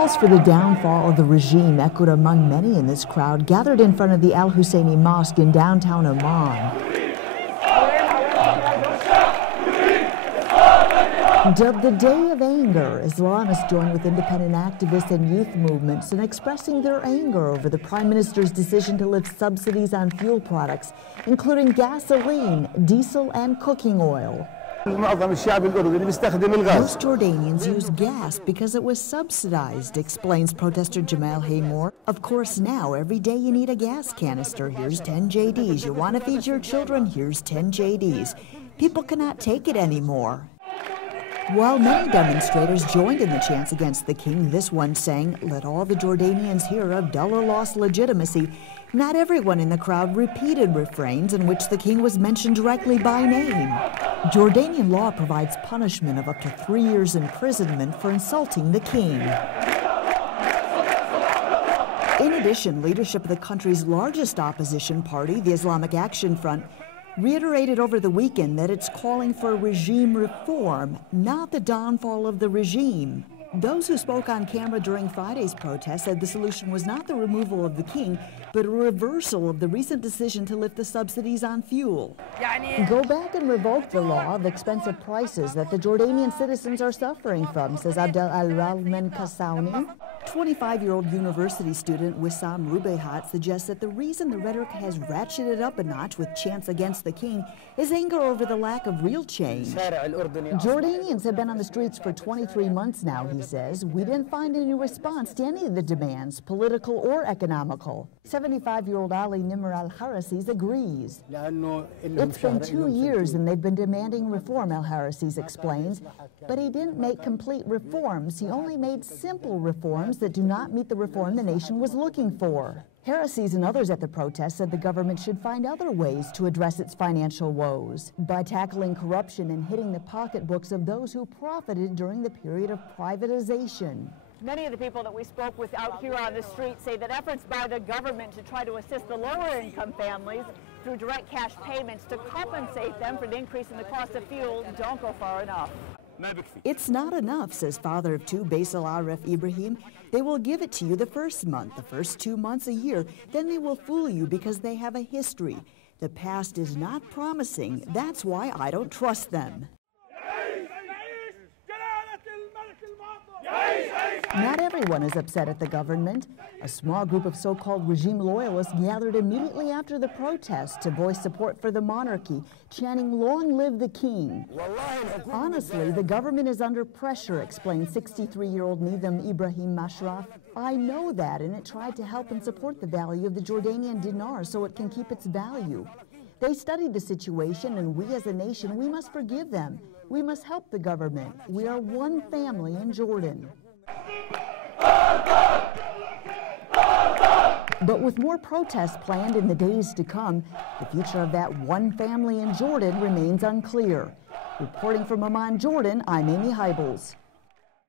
Calls for the downfall of the regime echoed among many in this crowd gathered in front of the Al Husseini Mosque in downtown Amman. Dubbed the Day of Anger, Islamists joined with independent activists and youth movements in expressing their anger over the Prime Minister's decision to lift subsidies on fuel products, including gasoline, diesel, and cooking oil. Most Jordanians use gas because it was subsidized, explains protester Jamal Haymor. Of course, now, every day you need a gas canister. Here's 10 JDs. You want to feed your children? Here's 10 JDs. People cannot take it anymore. While many demonstrators joined in the chants against the king, this one sang, "Let all the Jordanians hear Abdullah lost legitimacy." Not everyone in the crowd repeated refrains in which the king was mentioned directly by name. Jordanian law provides punishment of up to 3 years imprisonment for insulting the king. In addition, leadership of the country's largest opposition party, the Islamic Action Front, reiterated over the weekend that it's calling for regime reform, not the downfall of the regime. Those who spoke on camera during Friday's protest said the solution was not the removal of the king, but a reversal of the recent decision to lift the subsidies on fuel. Go back and revoke the law of expensive prices that the Jordanian citizens are suffering from, says Abdel Al-Rahman Kassaouni. 25-year-old university student Wissam Rubehat suggests that the reason the rhetoric has ratcheted up a notch with chants against the king is anger over the lack of real change. Jordanians have been on the streets for 23 months now, he says. We didn't find any response to any of the demands, political or economical. 75-year-old Ali Nimr Al-Harasi's agrees. It's been 2 years and they've been demanding reform, Al-Harasi's explains, but he didn't make complete reforms. He only made simple reforms that do not meet the reform the nation was looking for. Harasi's and others at the protest said the government should find other ways to address its financial woes by tackling corruption and hitting the pocketbooks of those who profited during the period of privatization. Many of the people that we spoke with out here on the street say that efforts by the government to try to assist the lower-income families through direct cash payments to compensate them for the increase in the cost of fuel don't go far enough. It's not enough, says father of two, Basil Aref Ibrahim. They will give it to you the first month, the first 2 months a year. Then they will fool you because they have a history. The past is not promising. That's why I don't trust them. Not everyone is upset at the government. A small group of so-called regime loyalists gathered immediately after the protest to voice support for the monarchy, chanting, "Long live the king." Honestly, the government is under pressure, explained 63-year-old Nidham Ibrahim Mashraf. I know that, and it tried to help and support the value of the Jordanian dinar so it can keep its value. They studied the situation, and we as a nation, we must forgive them. We must help the government. We are one family in Jordan. But with more protests planned in the days to come, the future of that one family in Jordan remains unclear. Reporting from Amman, Jordan, I'm Amy Hybels.